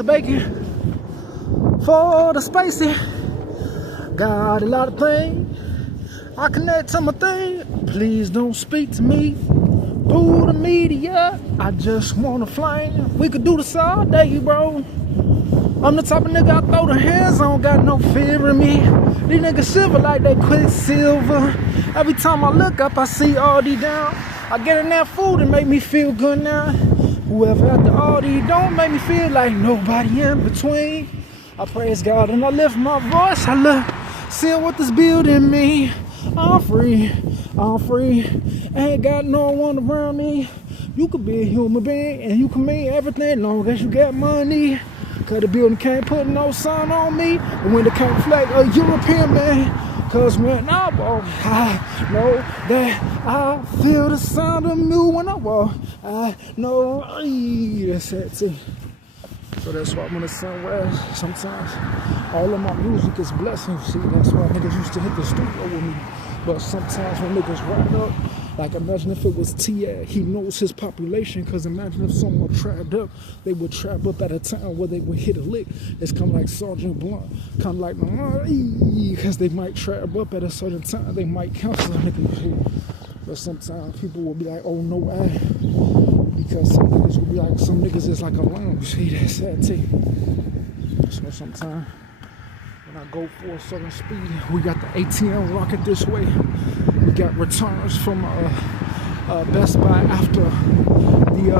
of bacon for the spicy. Got a lot of things I connect to my thing. Please don't speak to me through the media. I just wanna flame. We could do this all day, bro. I'm the type of nigga I throw the hands on, got no fear in me. These niggas silver like they Quicksilver. Every time I look up, I see Aldi down. I get in that food and make me feel good now. Whoever at the Aldi don't make me feel like nobody in between. I praise God and I lift my voice. I love seeing what this building mean. I'm free, ain't got no one around me. You could be a human being and you can mean everything long as you get money. Cause the building can't put no sign on me. And when they can't reflect a European man. Cause when I walk, I know that I feel the sound of me when I walk. I know, that's it too. So that's why when the sun wears, sometimes all of my music is blessings. See, that's why niggas used to hit the studio with me. But sometimes when niggas ride up, like imagine if it was T.A., he knows his population. Cause imagine if someone trapped up, they would trap up at a time where they would hit a lick. It's kind of like Sergeant Blunt, kind of like, cause they might trap up at a certain time, they might cancel a nigga. But sometimes people will be like, oh no way. Because some niggas will be like, some niggas is like a lamb. See, that's sad too. So sometimes when I go for a certain speed, we got the ATM rocket this way. We got returns from Best Buy after the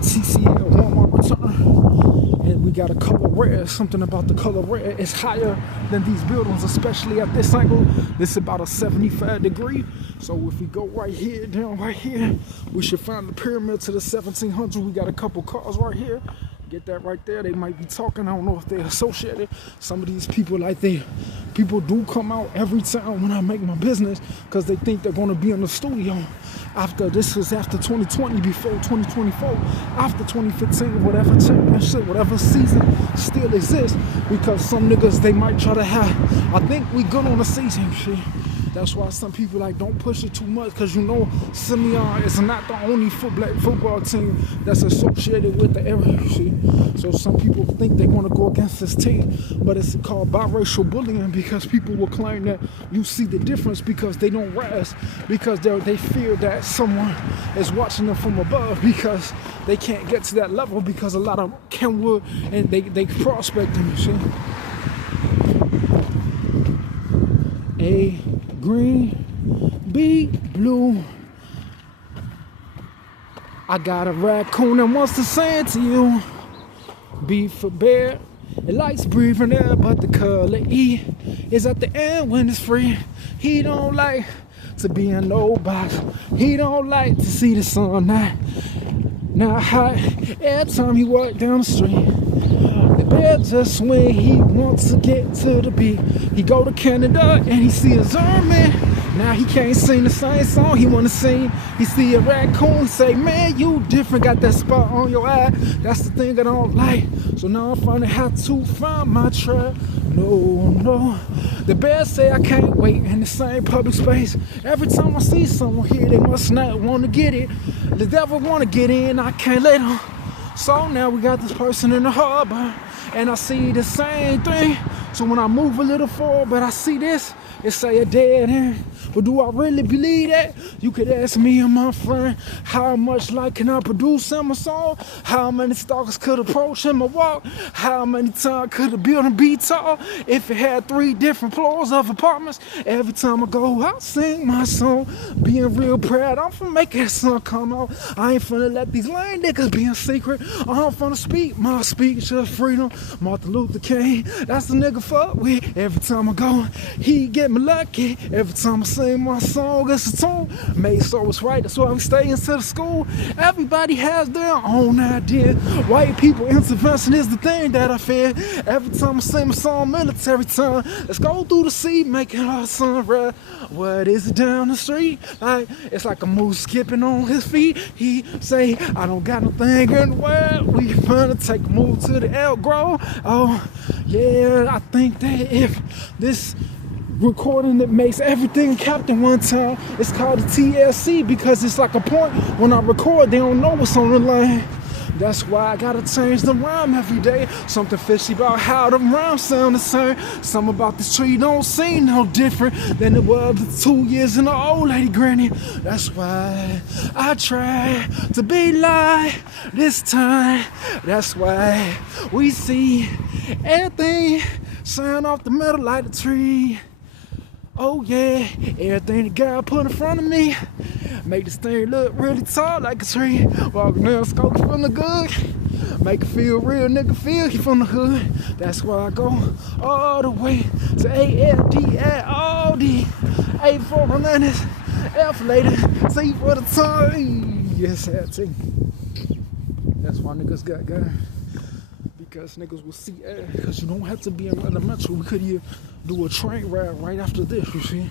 TCL Walmart return. And we got a color red. Something about the color red is higher than these buildings, especially at this angle. This is about a 75 degree. So if we go right here, down right here, we should find the pyramid to the 1700s. We got a couple cars right here. Get that right there. They might be talking. I don't know if they're associated. Some of these people, people do come out every time when I make my business because they think they're going to be in the studio. After this was after 2020, before 2024, after 2015, whatever championship, whatever season still exists, because some niggas, they might try to have, I think we good on the season, shit. That's why some people don't push it too much, because you know Simeon is not the only football team that's associated with the area. See? So some people think they want to go against this team, but it's called biracial bullying, because people will claim that you see the difference because they don't rise, because they fear that someone is watching them from above, because they can't get to that level, because a lot of Kenwood and they prospect them. You see? A green, B blue. I got a raccoon that wants to say it to you. B for bear. It likes breathing air, but the color E is at the end when it's free. He don't like to be in no box. He don't like to see the sun not hot. Every time he walk down the street, the bear just when he wants to get to the beat. He go to Canada and he see a Zerman. Now he can't sing the same song he wanna sing. He see a raccoon, say, man, you different, got that spot on your eye. That's the thing I don't like. So now I'm finding how to find my tribe. No. The bear say I can't wait in the same public space. Every time I see someone here, they must not wanna get it. The devil wanna get in, I can't let him. So now we got this person in the harbor, and I see the same thing. So when I move a little forward, but I see this, it say a dead end. But do I really believe that? You could ask me and my friend, how much light can I produce in my song? How many stalkers could approach in my walk? How many times could a building be tall if it had 3 different floors of apartments? Every time I go out, sing my song, being real proud. I'm finna make that song come out. I ain't finna let these lame niggas be in secret. I'm finna speak my speech of freedom. Martin Luther King, that's the nigga fuck with. Every time I go, he get me lucky. Every time I sing my song, it's a tune. Made so it's right, that's why we stay into the school. Everybody has their own idea. White people intervention is the thing that I fear. Every time I sing my song, military time. Let's go through the sea, making our sunrise. What is it down the street? It's like a moose skipping on his feet. He say, I don't got nothing in the world. We finna take a move to the Elk Grove. Oh, yeah, I think that if this recording that makes everything Captain one time, it's called the TLC, because it's like a point when I record, they don't know what's on the line. That's why I gotta change the rhyme every day. Something fishy about how the rhymes sound the same. Something about this tree don't seem no different than it was 2 years in the old lady granny. That's why I try to be like this time. That's why we see everything shine off the metal like a tree. Oh yeah, everything the God put in front of me make this thing look really tall like a tree. Walking down scopes from the good, make it feel real, nigga feel you from the hood. That's why I go all the way to ALD at aldi. A for bananas, F later, C for the time. Yes, that's it. That's why niggas got God. Because niggas will see air. Because you don't have to be in elementary. We could even do a train ride right after this, you see.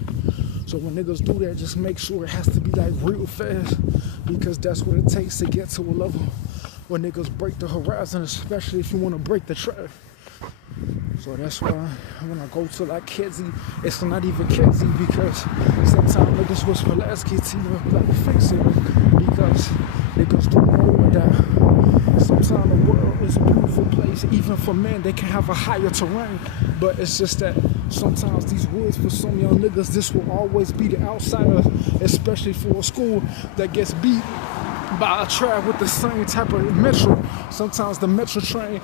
So when niggas do that, just make sure it has to be like real fast. Because that's what it takes to get to a level where niggas break the horizon, especially if you want to break the track. So that's why when I go to like Kedzie, it's not even Kedzie, because sometimes niggas was Pulaski to like fix it, because niggas don't know that sometimes the world is a beautiful place. Even for men, they can have a higher terrain, but it's just that sometimes these woods for some young niggas, this will always be the outsider, especially for a school that gets beat by a tribe with the same type of metro. Sometimes the metro train,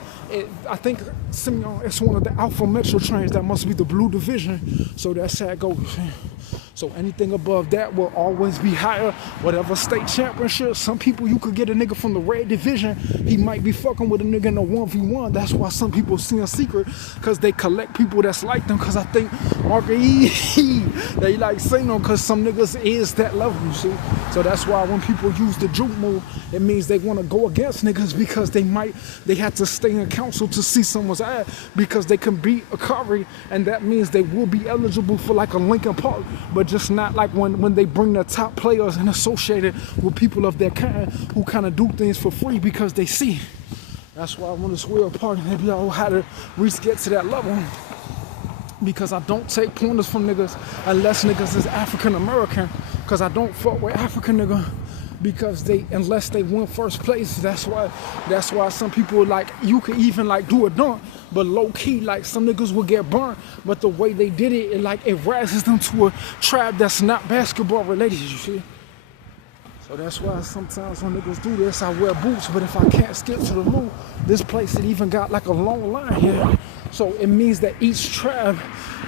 I think Simeon is one of the alpha metro trains that must be the blue division. So that's how it goes. So anything above that will always be higher. Whatever state championship, some people you could get a nigga from the red division, he might be fucking with a nigga in a 1v1. That's why some people see in secret, because they collect people that's like them. Because I think they like saying them, because some niggas is that level, you see. So that's why when people use the juke move, it means they want to go against niggas, because they have to stay in council to see someone's ad, because they can beat a Curry, and that means they will be eligible for like a Lincoln Park. But just not like when they bring the top players and associate it with people of their kind who kind of do things for free because they see. That's why when it's real party, they be like, oh, how to get to that level. Because I don't take pointers from niggas unless niggas is African American, because I don't fuck with African nigga, because unless they win first place. That's why some people, like, you could even like do a dunk, but low key, like, some niggas will get burnt, but the way they did it, it raises them to a tribe that's not basketball related, you see. So that's why sometimes when niggas do this, I wear boots, but if I can't skip to the loo, this place, it even got like a long line here. So it means that each tribe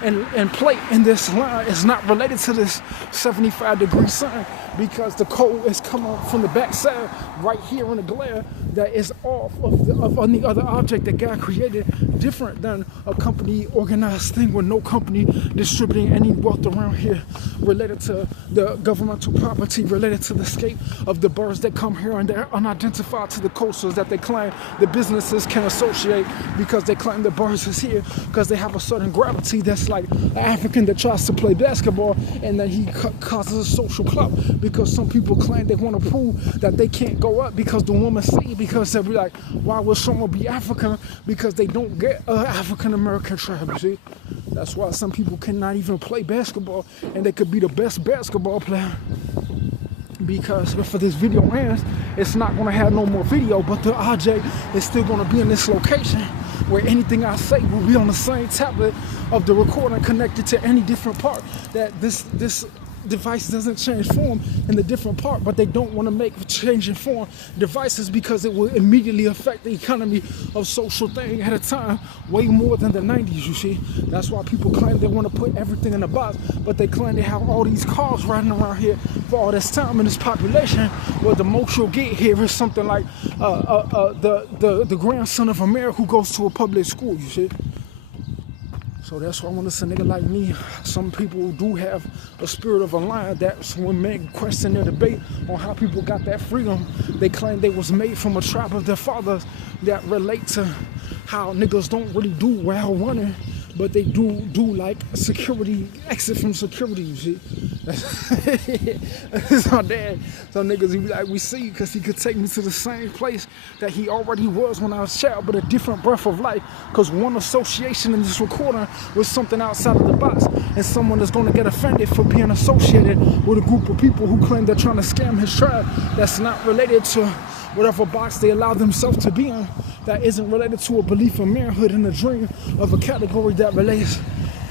and plate in this line is not related to this 75-degree sun, because the cold is coming from the backside right here in the glare that is off of any other object that God created, different than a company organized thing with no company distributing any wealth around here related to the governmental property, related to the escape of the birds that come here and they're unidentified to the coasters that they claim the businesses can associate, because they claim the birds is here because they have a certain gravity that's like an African that tries to play basketball and then he causes a social clout, because some people claim they want to prove that they can't go up because the woman see, because they'll be like, why would someone be African? Because they don't get an African American tribe, you see. That's why some people cannot even play basketball and they could be the best basketball player. Because for this video ends, it's not going to have no more video, but the object is still going to be in this location where anything I say will be on the same tablet of the recording connected to any different part, that this device doesn't change form in the different part, but they don't want to make changing form devices because it will immediately affect the economy of social thing at a time way more than the 90s, you see. That's why people claim they want to put everything in a box, but they claim they have all these cars riding around here for all this time in this population, where the most you'll get here is something like the grandson of a mayor who goes to a public school, you see. So that's why when it's a nigga like me, some people do have a spirit of a lion, that when men question their debate on how people got that freedom, they claim they was made from a tribe of their fathers that relate to how niggas don't really do well running, but they do like security, exit from security, you see. That's my dad. Some niggas, he be like, we see, because he could take me to the same place that he already was when I was a child, but a different breath of life, because one association in this recording was something outside of the box, and someone is going to get offended for being associated with a group of people who claim they're trying to scam his tribe that's not related to whatever box they allow themselves to be in that isn't related to a belief in manhood and a dream of a category that relates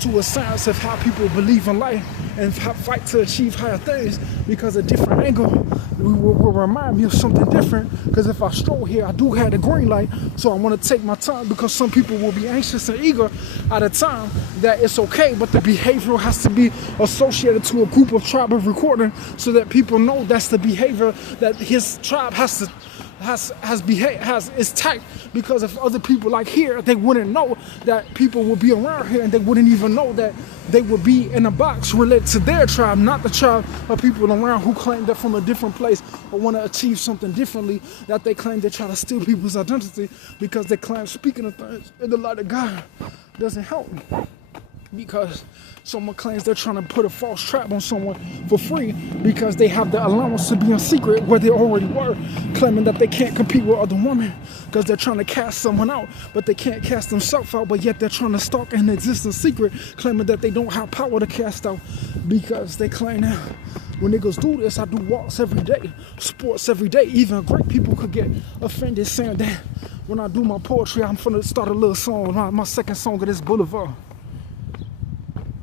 to a science of how people believe in life and fight to achieve higher things, because a different angle will remind me of something different. Because if I stroll here, I do have the green light, so I want to take my time, because some people will be anxious and eager at a time that it's okay, but the behavior has to be associated to a group of tribe of recording so that people know that's the behavior that his tribe has is tight. Because if other people like here, they wouldn't know that people will be around here, and they wouldn't even know that they would be in a box related to their tribe, not the tribe of people around who claim they're from a different place or want to achieve something differently, that they claim they try to steal people's identity because they claim speaking of things in the light of God doesn't help me. Because someone claims they're trying to put a false trap on someone for free because they have the allowance to be in secret where they already were, claiming that they can't compete with other women because they're trying to cast someone out, but they can't cast themselves out, but yet they're trying to stalk and exist in secret, claiming that they don't have power to cast out because they claim that when niggas do this, I do walks every day, sports every day. Even great people could get offended saying that when I do my poetry, I'm finna start a little song, my second song of this boulevard.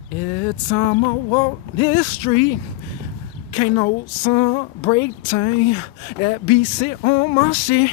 Every time I walk this street, can't no sun break time. That beat sit on my shit.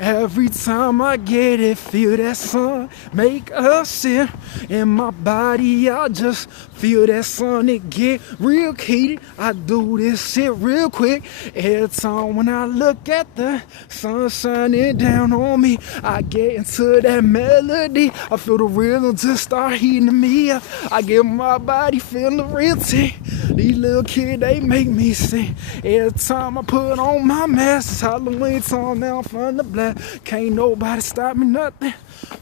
Every time I get it, feel that sun make a sit in my body. I just feel that sun, it get real heated. I do this shit real quick. Every time when I look at the sun shining down on me, I get into that melody. I feel the rhythm just start heating me up. I get my body feeling real tight. These little kids, they make me sing. Every time I put on my mask, it's Halloween time now from the black. Can't nobody stop me, nothing.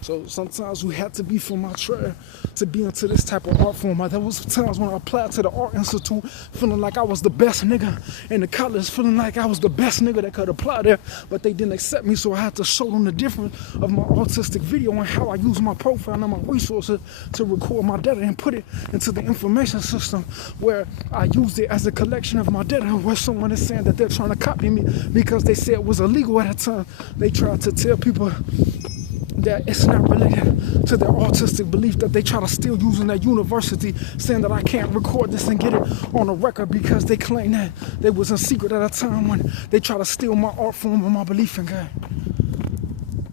So sometimes we have to be from my tribe to be into this type of art form. There was times when I applied to the Art Institute feeling like I was the best nigga in the college, feeling like I was the best nigga that could apply there, but they didn't accept me, so I had to show them the difference of my artistic video and how I use my profile and my resources to record my data and put it into the information system where I used it as a collection of my data, where someone is saying that they're trying to copy me because they said it was illegal at the time. They tried to tell people that it's not related to their artistic belief, that they try to steal using their university, saying that I can't record this and get it on a record because they claim that they was in secret at a time when they try to steal my art form and my belief in God.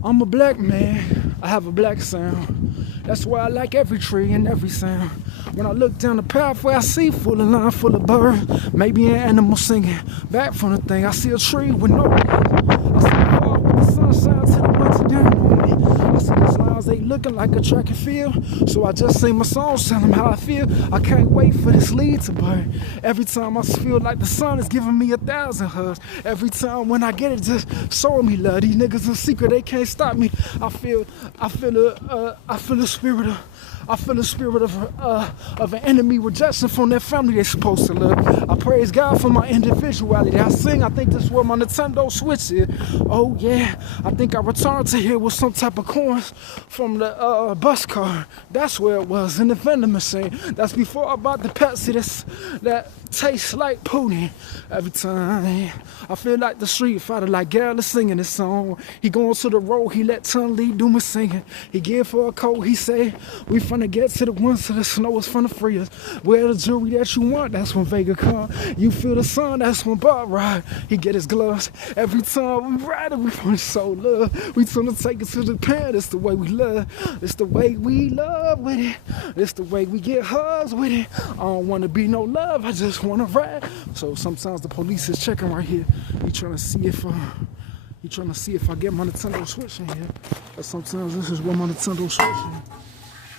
I'm a black man, I have a black sound. That's why I like every tree and every sound. When I look down the pathway, I see full of line, full of birds, maybe an animal singing. Back from the thing, I see a tree with no leaves. I see the far with the sunshine to the winter down on me. I see these lines, they looking like a track and field. So I just sing my songs, tell them how I feel. I can't wait for this lead to burn. Every time I feel like the sun is giving me 1,000 hugs. Every time when I get it, just show me love. These niggas in secret, they can't stop me. I feel the spirit of an enemy rejection from that family they supposed to love. I praise God for my individuality. I sing, I think this is where my Nintendo Switch is. Oh yeah, I think I returned to here with some type of coins from the bus car. That's where it was, in the vending machine. That's before I bought the Pepsi that tastes like Poonie. Every time I feel like the Street Fighter, like Gary singing this song. He going to the road, he let Tun Lee do my singing. He give for a coat, he say, we finna get to the ones so the snow is finna free us. Wear the jewelry that you want, that's when Vega come. You feel the sun, that's when Bob ride. He get his gloves. Every time we ride it, we finna show love. We finna take it to the pen, it's the way we love. It's the way we love with it. It's the way we get hugs with it. I don't wanna be no love, I just wanna ride. So sometimes the police is checking right here. He trying to see if I get my Nintendo Switch in here. But sometimes this is where my Nintendo Switch is.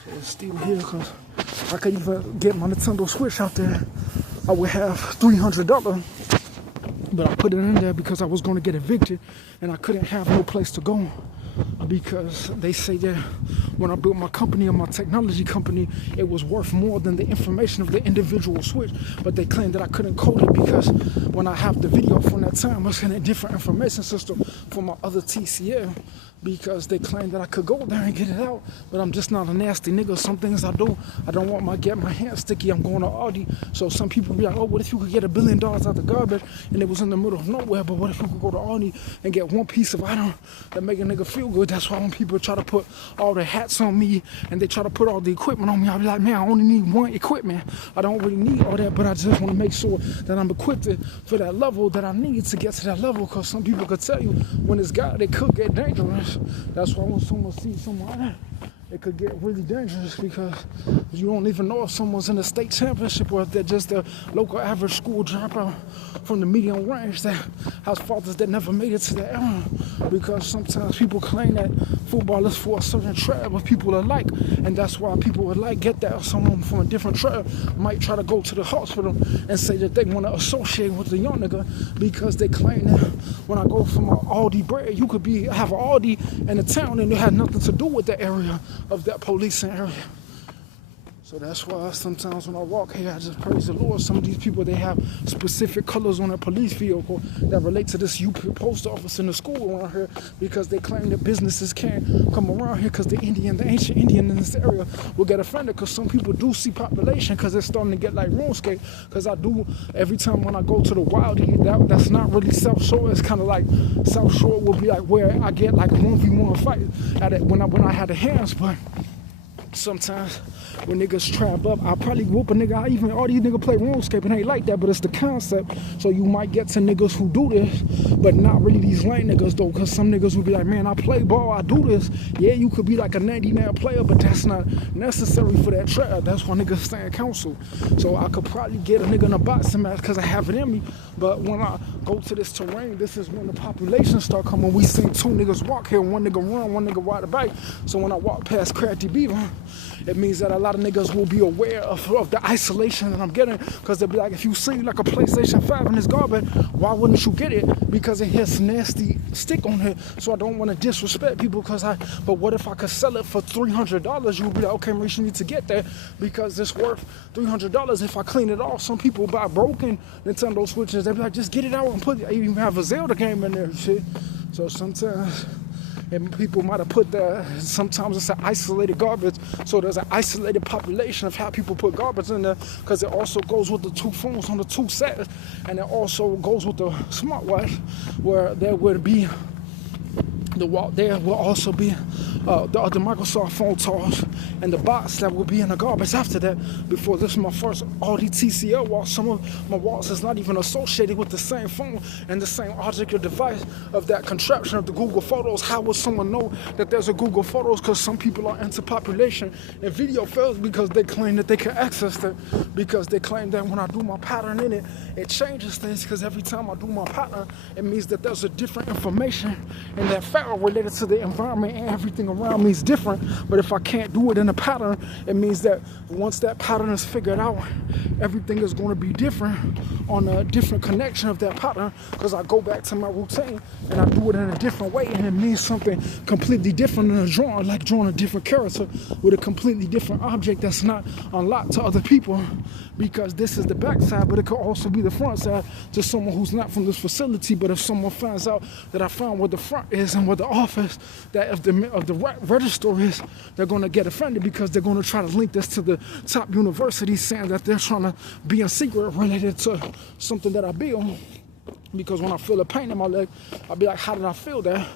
So it's still here because I could even get my Nintendo Switch out there. I would have $300. But I put it in there because I was going to get evicted and I couldn't have no place to go. Because they say that when I built my company or my technology company, it was worth more than the information of the individual switch. But they claimed that I couldn't code it because when I have the video from that time, it's in a different information system for my other TCL. because they claim that I could go there and get it out, but I'm just not a nasty nigga. Some things I do, I don't want get my hands sticky. I'm going to Aldi. So some people be like, oh, what if you could get $1 billion out the garbage and it was in the middle of nowhere? But what if you could go to Aldi and get one piece of item that make a nigga feel good? That's why when people try to put all the hats on me and they try to put all the equipment on me, I'll be like, man, I only need one equipment. I don't really need all that, but I just want to make sure that I'm equipped for that level that I need to get to that level, because some people could tell you when it's God, it could get dangerous. That's why when someone sees someone, it could get really dangerous, because you don't even know if someone's in the state championship or if they're just a local average school dropout from the medium range that has fathers that never made it to the era. Because sometimes people claim that football is for a certain tribe of people alike, and that's why people would like get that. Someone from a different tribe might try to go to the hospital and say that they want to associate with the young nigga, because they claim that when I go from an Aldi bread, you could have an Aldi in a town and it had nothing to do with the area of that policing area. So that's why sometimes when I walk here, I just praise the Lord. Some of these people, they have specific colors on their police vehicle that relate to this UP post office in the school around here, because they claim that businesses can't come around here because the ancient Indian in this area will get offended, because some people do see population, because it's starting to get like RuneScape. Because I do, every time when I go to the Wildy, that's not really South Shore. It's kind of like South Shore will be like where I get like a 1v1 fight at it when I had the hands. But sometimes when niggas trap up, I'll probably whoop a nigga. All these niggas play RuneScape and ain't like that, but it's the concept. So you might get to niggas who do this, but not really these lame niggas though, because some niggas will be like, man, I play ball, I do this. Yeah, you could be like a 99 player, but that's not necessary for that trap. That's why niggas stay in counsel. So I could probably get a nigga in a boxing match because I have it in me, but when I go to this terrain, this is when the population start coming. We seen two niggas walk here, one nigga run, one nigga ride a bike. So when I walk past Crafty Beaver, it means that a lot of niggas will be aware of the isolation that I'm getting, because they'll be like, if you see like a PlayStation 5 in this garbage, why wouldn't you get it? Because it has nasty stick on it. So I don't want to disrespect people, but what if I could sell it for $300? You'll be like, okay, Maurice, you need to get that because it's worth $300. If I clean it off, some people buy broken Nintendo Switches, they'll be like, just get it out and put it. You even have a Zelda game in there and shit. So sometimes, and people might have put that, sometimes it's an isolated garbage, so there's an isolated population of how people put garbage in there, because it also goes with the two phones on the two sets, and it also goes with the smartwatch, where there would be there will also be the other Microsoft phone toss and the box that will be in the garbage after that. Before this is my first Aldi TCL walk. Some of my walks is not even associated with the same phone and the same object or device of that contraption of the Google Photos. How would someone know that there's a Google Photos? Because some people are into population and video files, because they claim that they can access it, because they claim that when I do my pattern in it, it changes things, because every time I do my pattern, it means that there's a different information in that file related to the environment, and everything around me is different. But if I can't do it in a pattern, it means that once that pattern is figured out, everything is going to be different on a different connection of that pattern, because I go back to my routine and I do it in a different way, and it means something completely different than a drawing, like drawing a different character with a completely different object that's not unlocked to other people, because this is the back side, but it could also be the front side to someone who's not from this facility. But if someone finds out that I found where the front is and where the office that of the register is, they're going to get offended, because they're going to try to link this to the top university, saying that they're trying to be a secret related to something that I build. Because when I feel a pain in my leg, I'll be like, how did I feel that?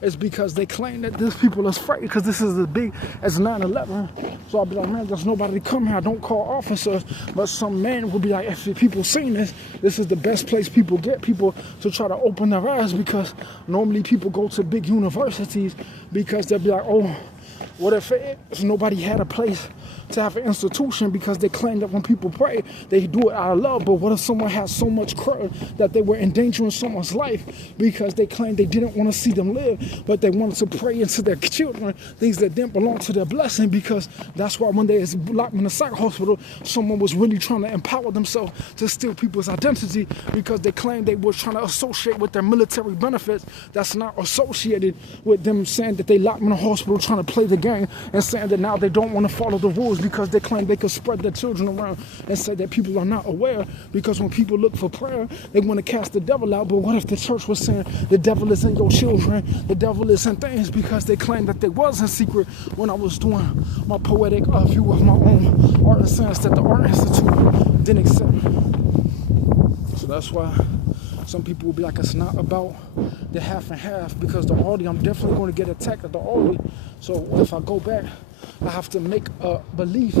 It's because they claim that these people are afraid, because this is as big as 9/11. So I'll be like, man, there's nobody to come here. I don't call officers. But some man will be like, if people seen this, this is the best place people get people to try to open their eyes, because normally people go to big universities because they'll be like, oh, what if nobody had a place to have an institution, because they claim that when people pray, they do it out of love. But what if someone has so much courage that they were endangering someone's life because they claimed they didn't want to see them live, but they wanted to pray into their children things that didn't belong to their blessing? Because that's why when they was locked in a psych hospital, someone was really trying to empower themselves to steal people's identity, because they claimed they were trying to associate with their military benefits that's not associated with them, saying that they locked them in a hospital trying to play the game, and saying that now they don't want to follow the rules schools because they claim they could spread their children around and say that people are not aware, because when people look for prayer, they want to cast the devil out. But what if the church was saying the devil is in your children, the devil is in things, because they claimed that they was in secret when I was doing my poetic view of my own art and science that the Art Institute didn't accept. So that's why some people will be like, it's not about the half and half, because the aldi, I'm definitely going to get attacked at the aldi. So if I go back, I have to make a belief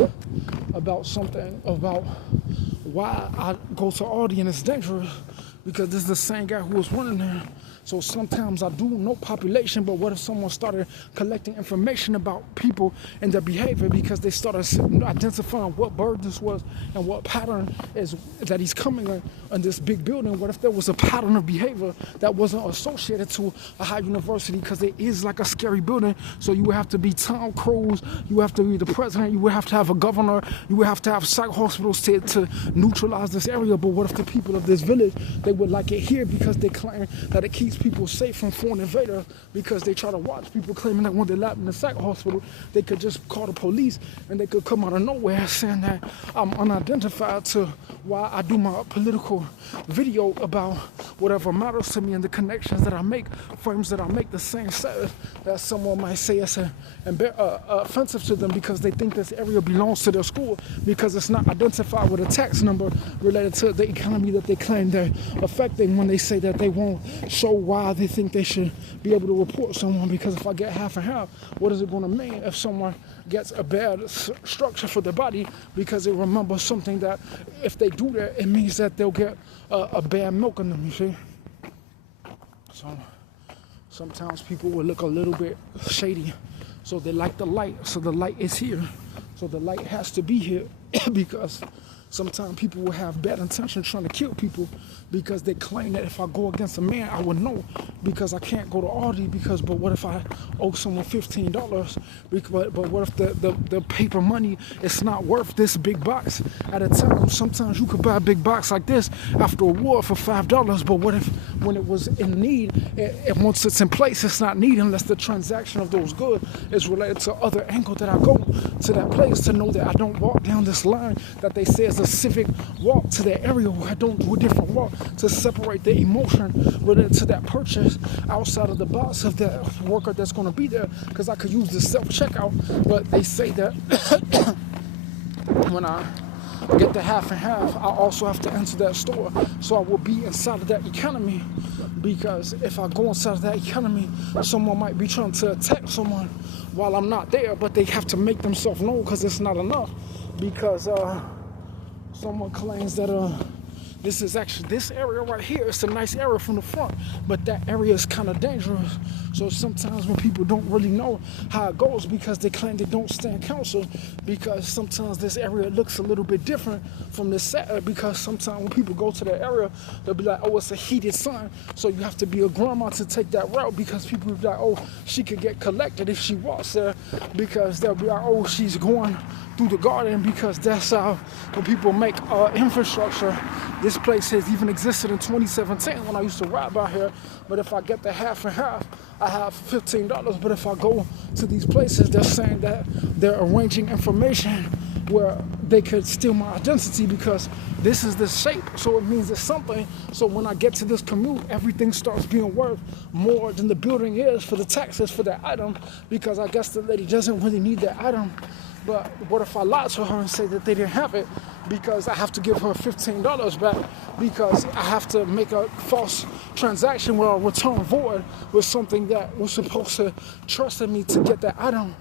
about something, about why I go to aldi and it's dangerous, because this is the same guy who was running there. So sometimes I do know population, but what if someone started collecting information about people and their behavior, because they started identifying what bird this was and what pattern is that he's coming in this big building? What if there was a pattern of behavior that wasn't associated to a high university, because it is like a scary building? So you would have to be Tom Cruise, you would have to be the president, you would have to have a governor, you would have to have psych hospitals to neutralize this area. But what if the people of this village, they would like it here because they claim that it keeps people safe from foreign invaders, because they try to watch people claiming that when they lap in the psych hospital, they could just call the police and they could come out of nowhere saying that I'm unidentified, to why I do my political video about whatever matters to me and the connections that I make, frames that I make, the same set that someone might say it's offensive to them because they think this area belongs to their school, because it's not identified with a tax number related to the economy that they claim they're affecting, when they say that they won't show why they think they should be able to report someone. Because if I get half and half, what is it going to mean if someone gets a bad structure for their body because they remember something that if they do that, it means that they'll get a bad milk in them, you see? So sometimes people will look a little bit shady, so they like the light, so the light is here, so the light has to be here because sometimes people will have bad intentions trying to kill people, because they claim that if I go against a man, I would know, because I can't go to Aldi, because, but what if I owe someone $15? But what if the paper money is not worth this big box at a time? Sometimes you could buy a big box like this after a war for $5, but what if when it was in need, and once it's in place, it's not needed unless the transaction of those goods is related to other angle that I go to that place to know that I don't walk down this line that they say is a civic walk to that area, where I don't do a different walk to separate the emotion related to that purchase outside of the box of that worker that's going to be there, because I could use the self-checkout. But they say that when I get the half and half, I also have to enter that store, so I will be inside of that economy, because if I go inside of that economy, someone might be trying to attack someone while I'm not there, but they have to make themselves known, because it's not enough, because someone claims that this is actually, this area right here, it's a nice area from the front, but that area is kind of dangerous. So sometimes when people don't really know how it goes, because they claim they don't stand counsel, because sometimes this area looks a little bit different from this set, because sometimes when people go to that area, they'll be like, oh, it's a heated sun, so you have to be a grandma to take that route, because people will be like, oh, she could get collected if she walks there, because they'll be like, oh, she's going through the garden, because that's how when people make infrastructure. This place has even existed in 2017 when I used to ride by here, but if I get the half and half, I have $15. But if I go to these places, they're saying that they're arranging information where they could steal my identity, because this is the shape, so it means it's something. So when I get to this commute, everything starts being worth more than the building is for the taxes for that item, because I guess the lady doesn't really need that item. But what if I lie to her and say that they didn't have it, because I have to give her $15 back, because I have to make a false transaction where I return void with something that was supposed to trust in me to get that item,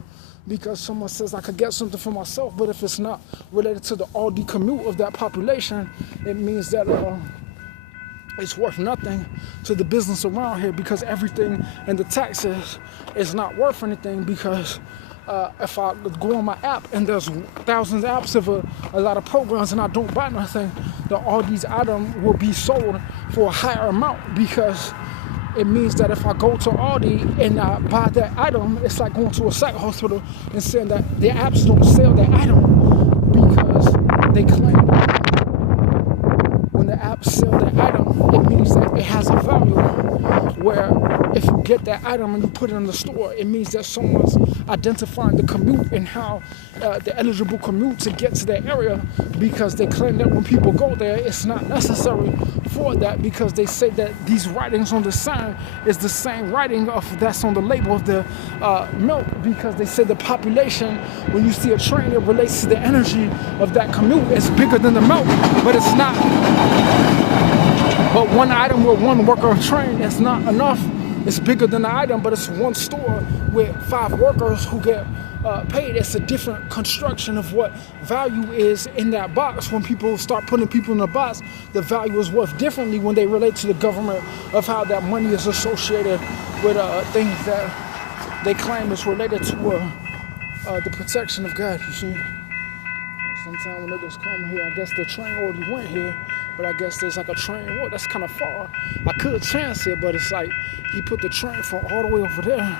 because someone says I could get something for myself, but if it's not related to the aldi commute of that population, it means that it's worth nothing to the business around here, because everything in the taxes is not worth anything, because if I go on my app and there's thousands of apps of a lot of programs and I don't buy nothing, then all these items will be sold for a higher amount, because it means that if I go to Aldi and I buy that item, it's like going to a psych hospital and saying that the apps don't sell that item, because they claim when the apps sell that item, it means that it has a value, where if you get that item and you put it in the store, it means that someone's identifying the commute and how the eligible commute to get to that area, because they claim that when people go there, it's not necessary for that, because they say that these writings on the sign is the same writing of that's on the label of the milk, because they say the population, when you see a train, it relates to the energy of that commute. It's bigger than the milk, but it's not. But one item with one worker of train, that's not enough. It's bigger than the item, but it's one store with 5 workers who get paid. It's a different construction of what value is in that box. When people start putting people in the box, the value is worth differently when they relate to the government of how that money is associated with things that they claim is related to the protection of God, you see. Sometimes when niggas come here, I guess the train already went here, but I guess there's like a train. Well, that's kind of far. I could chance it, but it's like he put the train from all the way over there.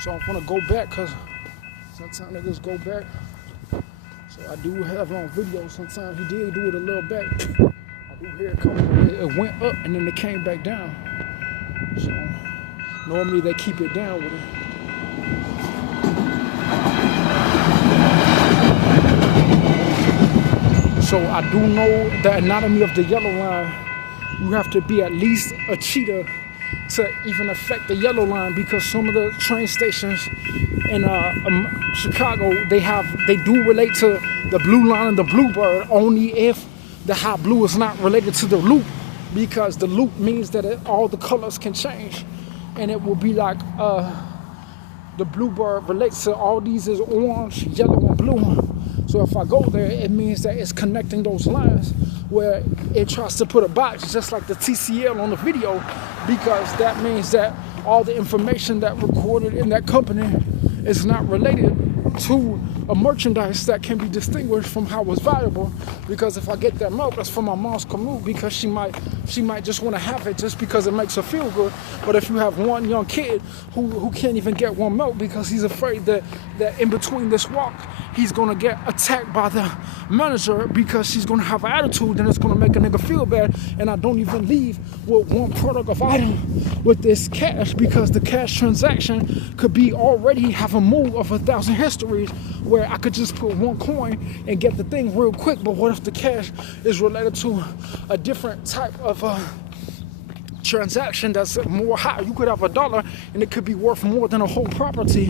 So I'm gonna go back, because sometimes niggas go back. So I do have it on video. Sometimes he did do it a little back. I do hear it coming. It went up and then it came back down. So normally they keep it down with it. So I do know the anatomy of the yellow line. You have to be at least a cheetah to even affect the yellow line, because some of the train stations in Chicago, they do relate to the blue line and the bluebird, only if the high blue is not related to the loop, because the loop means that all the colors can change, and it will be like the bluebird relates to all these is orange, yellow, and blue. So if I go there, it means that it's connecting those lines, where it tries to put a box just like the TCL on the video, because that means that all the information that recorded in that company is not related to a merchandise that can be distinguished from how it's valuable. Because if I get that milk, that's for my mom's commute, because she might just want to have it just because it makes her feel good. But if you have one young kid who can't even get one milk because he's afraid that in between this walk he's gonna get attacked by the manager because she's gonna have an attitude, then it's gonna make a nigga feel bad. And I don't even leave with one product of item with this cash, because the cash transaction could be already have a move of 1,000 histories, where I could just put one coin and get the thing real quick. But what if the cash is related to a different type of transaction that's more high? You could have $1 and it could be worth more than a whole property,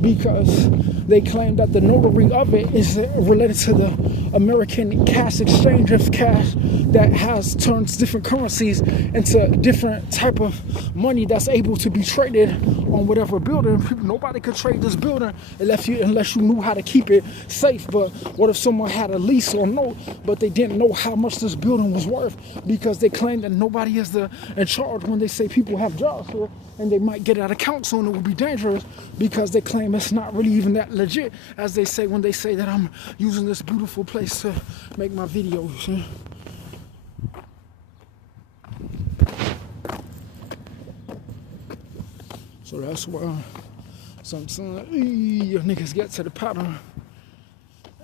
because they claim that the notary of it is related to the American cash exchange of cash that turns different currencies into different type of money that's able to be traded on whatever building. Nobody could trade this building unless you knew how to keep it safe. But what if someone had a lease or note, but they didn't know how much this building was worth, because they claim that nobody is in charge when they say people have jobs here, and they might get out of council and it would be dangerous, because they claim it's not really even that legit as they say when they say that I'm using this beautiful place to make my videos. See? So that's why sometimes your niggas get to the pattern.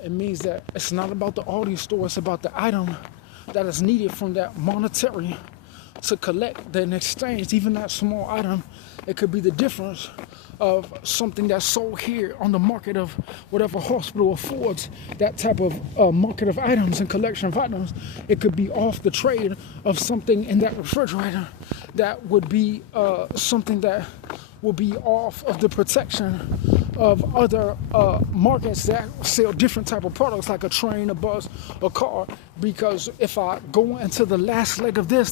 It means that it's not about the aldi store, it's about the item that is needed from that monetary to collect, then exchange. Even that small item, it could be the difference of something that's sold here on the market of whatever hospital affords that type of market of items and collection of items. It could be off the trade of something in that refrigerator that would be something that will be off of the protection of other markets that sell different type of products, like a train, a bus, a car. Because if I go into the last leg of this,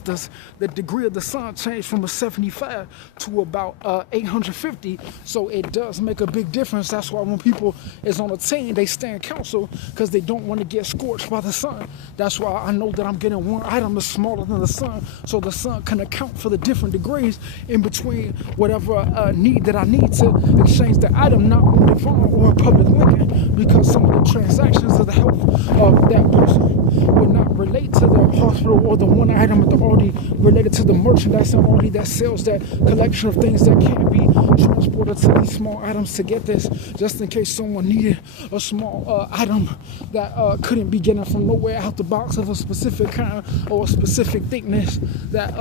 the degree of the sun changed from a 75 to about 850. So it does make a big difference. That's why when people is on a team, they stay in council, because they don't want to get scorched by the sun. That's why I know that I'm getting one item that's smaller than the sun, so the sun can account for the different degrees in between whatever need that I need to exchange the item. not on the phone or in public linking, because some of the transactions of the health of that person would not relate to the hospital or the one item at the Aldi related to the merchandise in Aldi that sells that collection of things that can't be transported to these small items to get this, just in case someone needed a small item that couldn't be getting from nowhere out the box of a specific kind or a specific thickness that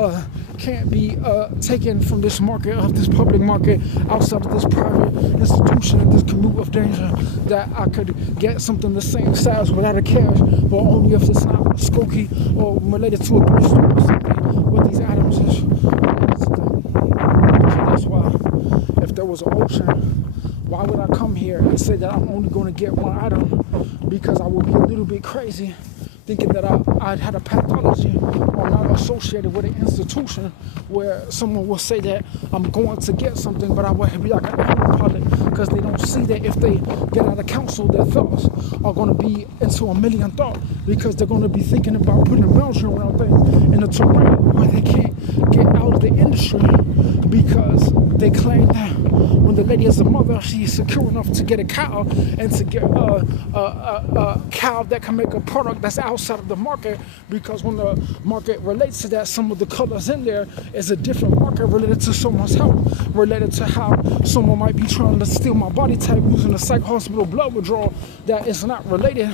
can't be taken from this market, of this public market, outside of this private institution and this commute of danger, that I could get something the same size without a cash, but only if it's not skokie or related to a thrift store or something, what these items is related to them. So that's why, if there was an ocean, why would I come here and say that I'm only going to get one item? Because I would be a little bit crazy thinking that I'd had a pathology or not associated with an institution where someone will say that I'm going to get something, but I would be like an autopilot, because they don't see that if they get out of council, their thoughts are going to be into a million thoughts, because they're going to be thinking about putting a boundary around things in a terrain where they can't get out of the industry, because they claim that when the lady is a mother, she is secure enough to get a cow and to get a cow that can make a product that's outside of the market, because when the market relates to that, some of the colors in there is a different market related to someone's health, related to how someone might be trying to steal my body type using a psych hospital blood withdrawal that is not related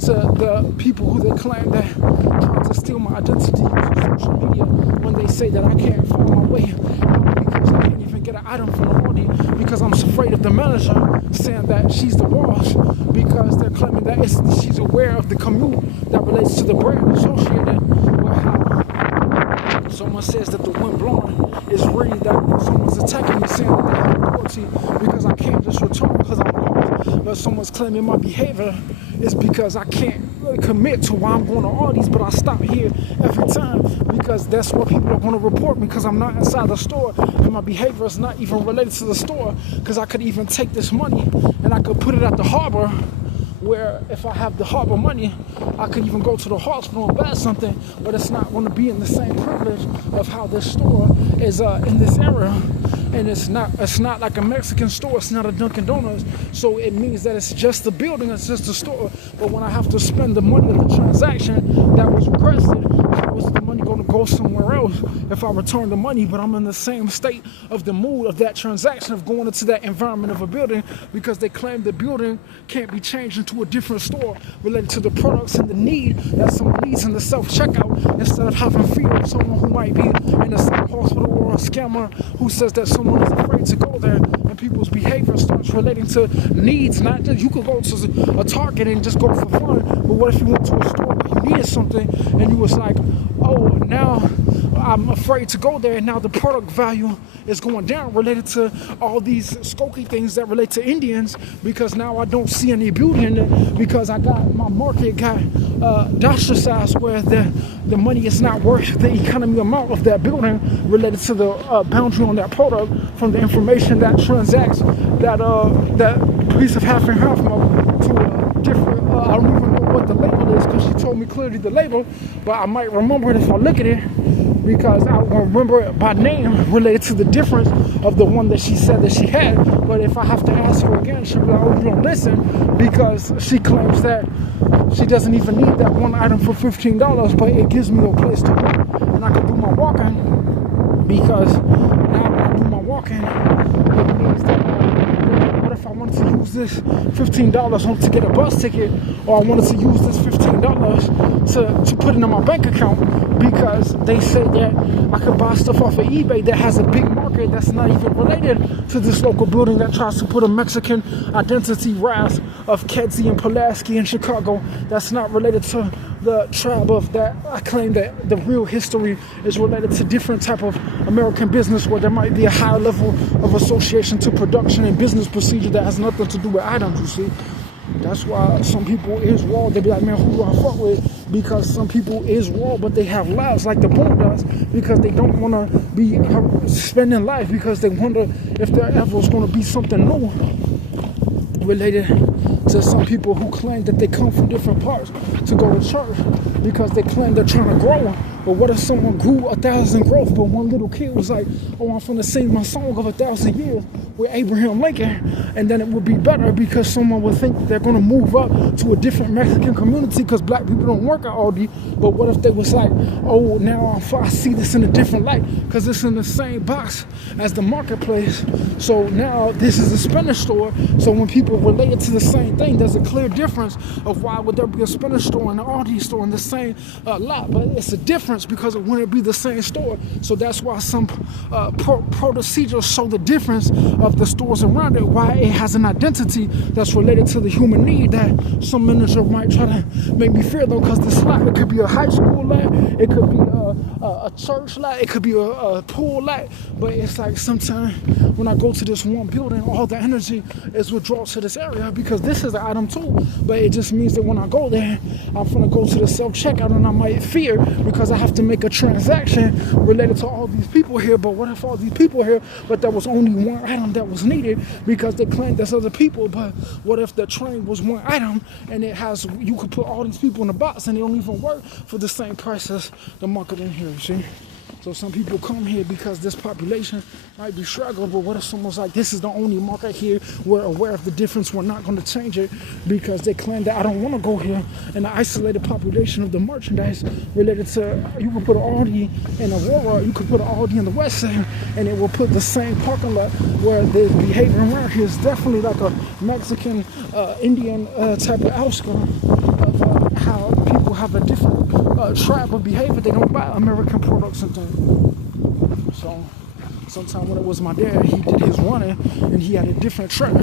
to the people who they claim that trying to steal my identity using social media, when they say that I can't find my way out because I can't even get an item from the body because I'm afraid of the manager saying that she's the boss, because they're claiming that she's aware of the commute that relates to the brand associated with how someone says that the wind blowing is really that someone's attacking me, saying that they have authority because I can't just return because I'm lost. But someone's claiming my behavior is because I can't really commit to why I'm going to Aldi's, but I stop here every time because that's what people are going to report, because I'm not inside the store and my behavior is not even related to the store, because I could even take this money and I could put it at the harbor, where if I have the harbor money, I could even go to the hospital and buy something, but it's not going to be in the same privilege of how this store is in this area. And it's not like a Mexican store, it's not a Dunkin' Donuts, so it means that it's just a building, it's just a store. But when I have to spend the money of the transaction that was requested, how is the money going to go somewhere else if I return the money, but I'm in the same state of the mood of that transaction of going into that environment of a building, because they claim the building can't be changed into a different store related to the products and the need that someone needs in the self-checkout, instead of having fear of someone who might be in a psych hospital or a scammer who says that someone is afraid to go there, and people's behavior starts relating to needs. Not just, you could go to a Target and just go for fun, but what if you went to a store where you needed something and you was like, oh, now I'm afraid to go there, and now the product value is going down related to all these skokie things that relate to Indians, because now I don't see any beauty in it, because I got my market got ostracized, where the money is not worth the economy amount of that building related to the boundary on that product from the information that transacts that piece of half and half milk to a different, I don't even know what the label is, because she told me clearly the label, but I might remember it if I look at it, because I will remember it by name related to the difference of the one that she said that she had. But if I have to ask her again, she'll be like, oh, you don't listen, because she claims that she doesn't even need that one item for $15, but it gives me a place to walk, and I can do my walking, because now when I do my walking, it means that what if I wanted to use this $15 to get a bus ticket, or I wanted to use this $15 to put it in my bank account, because they say that I could buy stuff off of eBay that has a big market that's not even related to this local building that tries to put a Mexican identity rise of Kedzie and Pulaski in Chicago that's not related to the tribe of that. I claim that the real history is related to different type of American business, where there might be a higher level of association to production and business procedure that has nothing to do with items, you see. That's why some people is raw. They be like, man, who do I fuck with? Because some people is raw, but they have lives like the Boom does, because they don't want to be spending life, because they wonder if there ever is going to be something new related to some people who claim that they come from different parts to go to church, because they claim they're trying to grow, But what if someone grew 1,000 growth, but one little kid was like, oh, I'm finna sing my song of 1,000 years with Abraham Lincoln, and then it would be better because someone would think they're gonna move up to a different Mexican community because black people don't work at Aldi. But what if they was like, oh, now I see this in a different light because it's in the same box as the marketplace. So now this is a spinach store. So when people relate it to the same thing, there's a clear difference of why would there be a spinach store and an Aldi store in the same lot. But it's a difference because it wouldn't be the same store. So that's why some procedures show the difference of the stores around it, why it has an identity that's related to the human need that some manager might try to make me fear though, because this lot, it could be a high school lot, it could be a church lot, it could be a pool lot, but it's like sometimes when I go to this one building, all the energy is withdrawn to this area because this is an item too, but it just means that when I go there, I'm gonna go to the self-checkout and I might fear because I have to make a transaction related to all these people here. But what if all these people here, but there was only one item that was needed because they claimed there's other people? But what if the train was one item and it has, you could put all these people in a box and they don't even work for the same price as the market in here, see? So some people come here because this population might be struggling, but what if someone's like, this is the only market here, we're aware of the difference, we're not going to change it because they claim that I don't want to go here, and the isolated population of the merchandise related to, you could put an Aldi in Aurora, you could put an Aldi in the West End, and it will put the same parking lot where the behavior around here is definitely like a Mexican, Indian type of outskirt of how people have a different tribe of behavior. They don't buy American products and things. So sometime when it was my dad, he did his running and he had a different tribe.